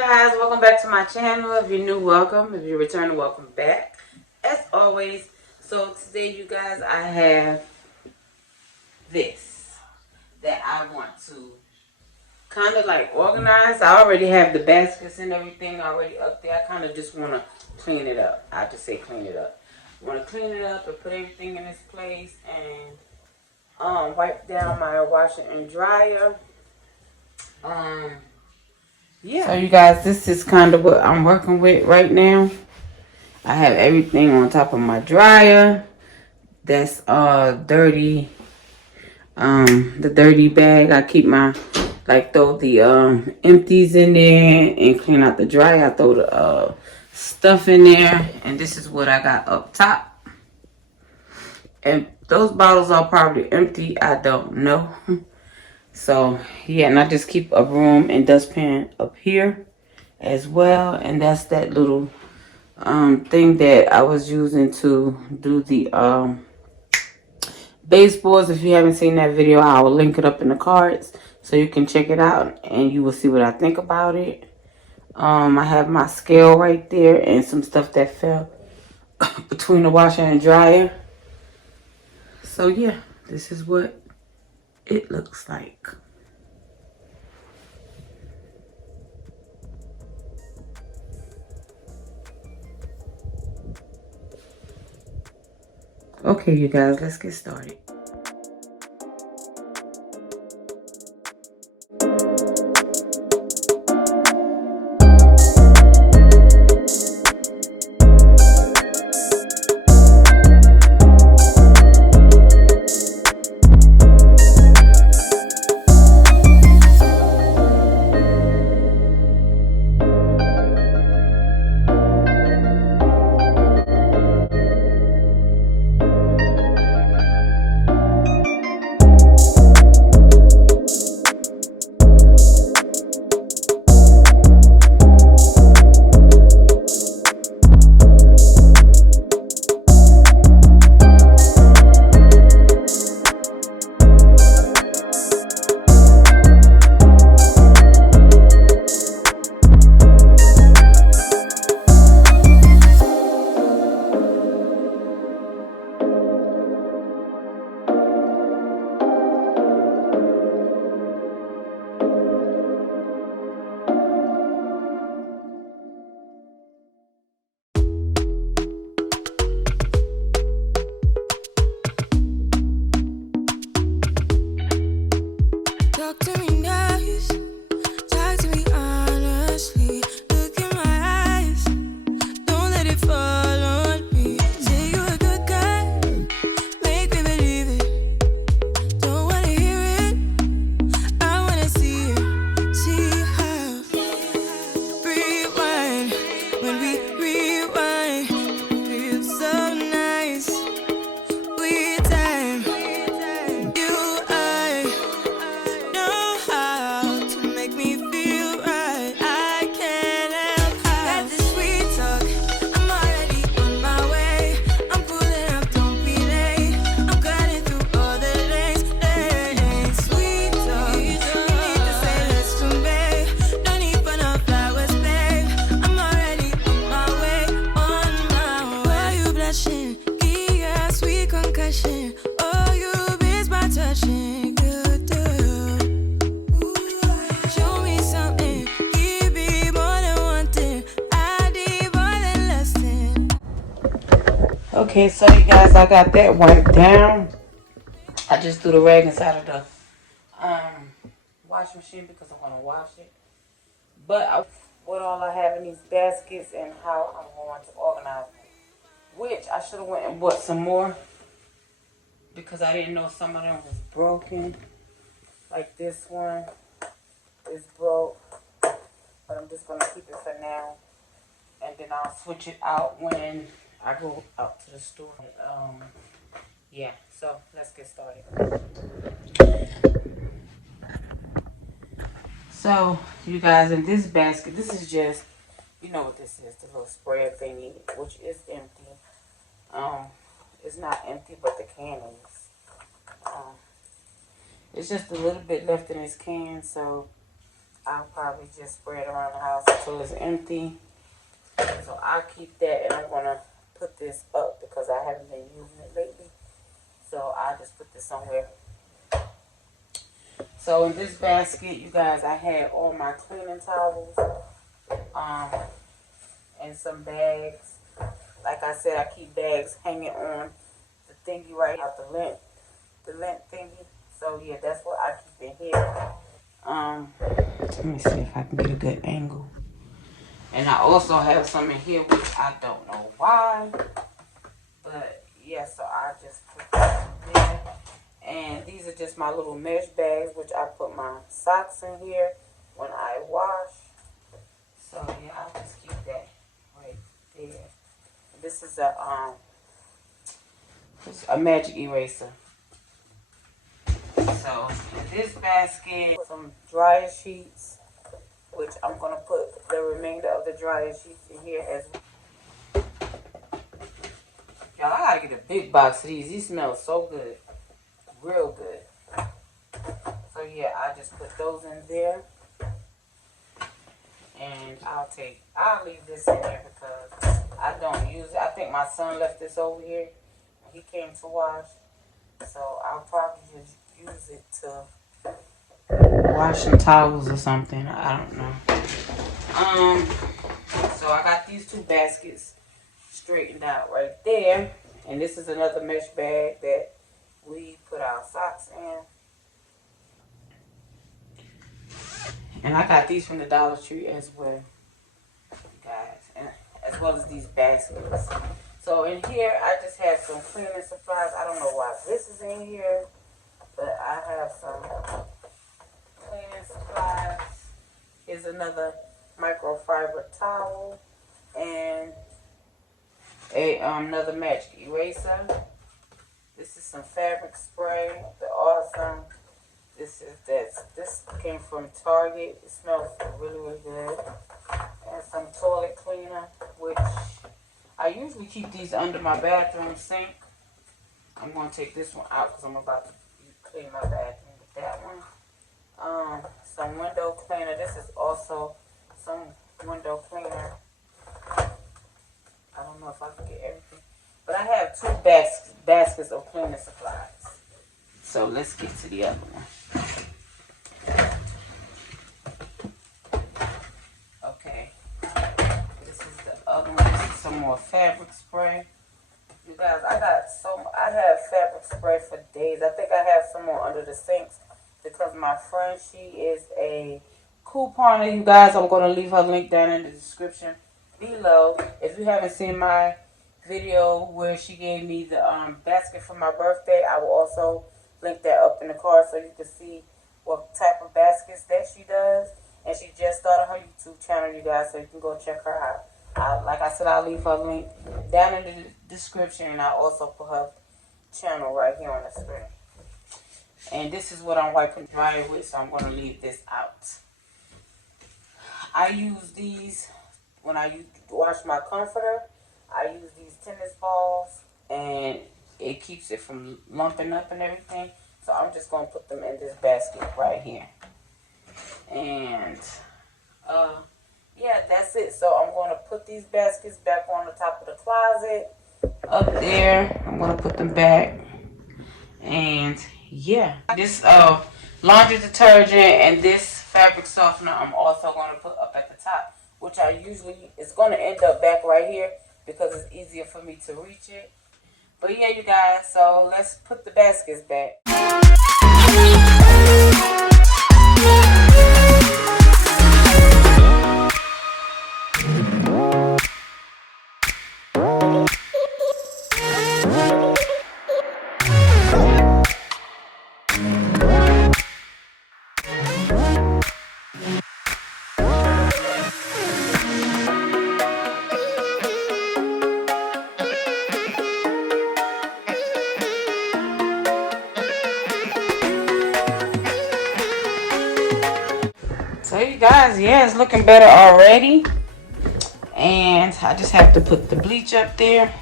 guys, welcome back to my channel. If you're new, welcome. If you're returning, welcome back. As always, so today you guys, I have this that I want to kind of like organize. I already have the baskets and everything already up there. I kind of just want to clean it up. I just say clean it up. I want to clean it up and put everything in its place and wipe down my washer and dryer. Yeah. So you guys, this is kind of what I'm working with right now. I have everything on top of my dryer. That's dirty. The dirty bag. I keep my throw the empties in there and clean out the dryer. I throw the stuff in there, and this is what I got up top. And those bottles are probably empty. I don't know. So, yeah, and I just keep a broom and dustpan up here as well. And that's that little thing that I was using to do the baseboards. If you haven't seen that video, I will link it up in the cards so you can check it out and you will see what I think about it. I have my scale right there and some stuff that fell between the washer and dryer. So, yeah, this is what it looks like. Okay, you guys, let's get started. Okay, so you guys, I got that wiped down. I just threw the rag inside of the wash machine because I'm going to wash it. But what all I have in these baskets and how I'm going to organize them. Which I should have went and bought some more because I didn't know some of them was broken. Like this one is broke. But I'm just going to keep it for now. And then I'll switch it out when I go out to the store. Yeah, so let's get started. So, you guys, in this basket, this is just, you know what this is, the little sprayer thingy, which is empty. It's not empty, but the can is. It's just a little bit left in this can, so I'll probably just spray it around the house until it's empty. So I'll keep that, and I'm gonna put this up because I haven't been using it lately. So I'll just put this somewhere. So in this basket, you guys, I had all my cleaning towels, and some bags. Like I said, I keep bags hanging on the thingy right out the lint thingy. So yeah, that's what I keep in here. Let me see if I can get a good angle. And I also have some in here which I don't know why, but yeah. So I just put this in there. And these are just my little mesh bags, which I put my socks in here when I wash. So yeah, I'll just keep that right there. This is a magic eraser. So in this basket, some dryer sheets, which I'm gonna put the remainder of the dryer sheets in here as well. Y'all, I gotta get a big box of these. These smell so good, real good. So yeah, I just put those in there, and I'll leave this in there because I don't use it. I think my son left this over here when he came to wash, so I'll probably just use it to wash some towels or something. I don't know. So I got these two baskets straightened out right there, and this is another mesh bag that we put our socks in. And I got these from the Dollar Tree as well, guys, and as well as these baskets. So in here, I just have some cleaning supplies. I don't know why this is in here, but I have some cleaning supplies. Here's another microfiber towel and another magic eraser. This is some fabric spray. The awesome. This came from Target. It smells really, really good. And some toilet cleaner, which I usually keep these under my bathroom sink. I'm going to take this one out because I'm about to clean my bathroom with that one. Some window cleaner. This is also some window cleaner. I don't know if I can get everything. But I have two baskets of cleaning supplies. So let's get to the other one. Okay. This is the other one. This is some more fabric spray. You guys, I have fabric spray for days. I think I have some more under the sinks because my friend, she is a couponer, you guys. I'm going to leave her link down in the description below. If you haven't seen my video where she gave me the basket for my birthday, I will also link that up in the card so you can see what type of baskets that she does. And she just started her YouTube channel, you guys, so you can go check her out. Like I said, I'll leave her link down in the description, and I'll also put her channel right here on the screen. And this is what I'm wiping the dryer with, so I'm going to leave this out. I use these when I wash my comforter. I use these tennis balls, and it keeps it from lumping up and everything. So I'm just going to put them in this basket right here. And, yeah, that's it. So I'm going to put these baskets back on the top of the closet. Up there. I'm going to put them back. And, yeah. This laundry detergent and this fabric softener I'm also going to put up at the top. Which it's going to end up back right here because it's easier for me to reach it. But yeah, you guys, so let's put the baskets back. So you guys, yeah, it's looking better already. And I just have to put the bleach up there.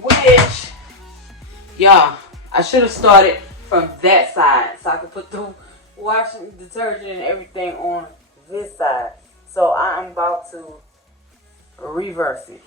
Which Y'all, I should have started from that side so I could put the washing detergent and everything on this side. So I'm about to reverse it.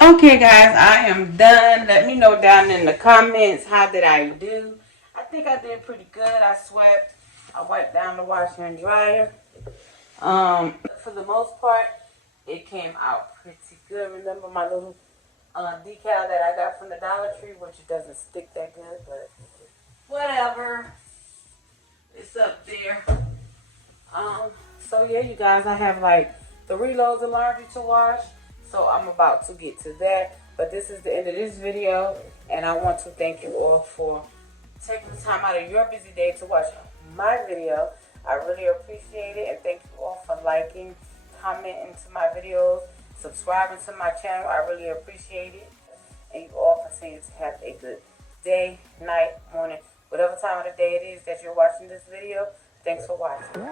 Okay guys, I am done. Let me know down in the comments, how did I do? I think I did pretty good. I swept, I wiped down the washer and dryer. For the most part, it came out pretty good. Remember my little decal that I got from the Dollar Tree, which it doesn't stick that good, but whatever. It's up there. So yeah, you guys, I have like 3 loads of laundry to wash. So I'm about to get to that. But this is the end of this video. And I want to thank you all for taking the time out of your busy day to watch my video. I really appreciate it. And thank you all for liking, commenting to my videos, subscribing to my channel. I really appreciate it. And you all continue to have a good day, night, morning, whatever time of the day it is that you're watching this video. Thanks for watching.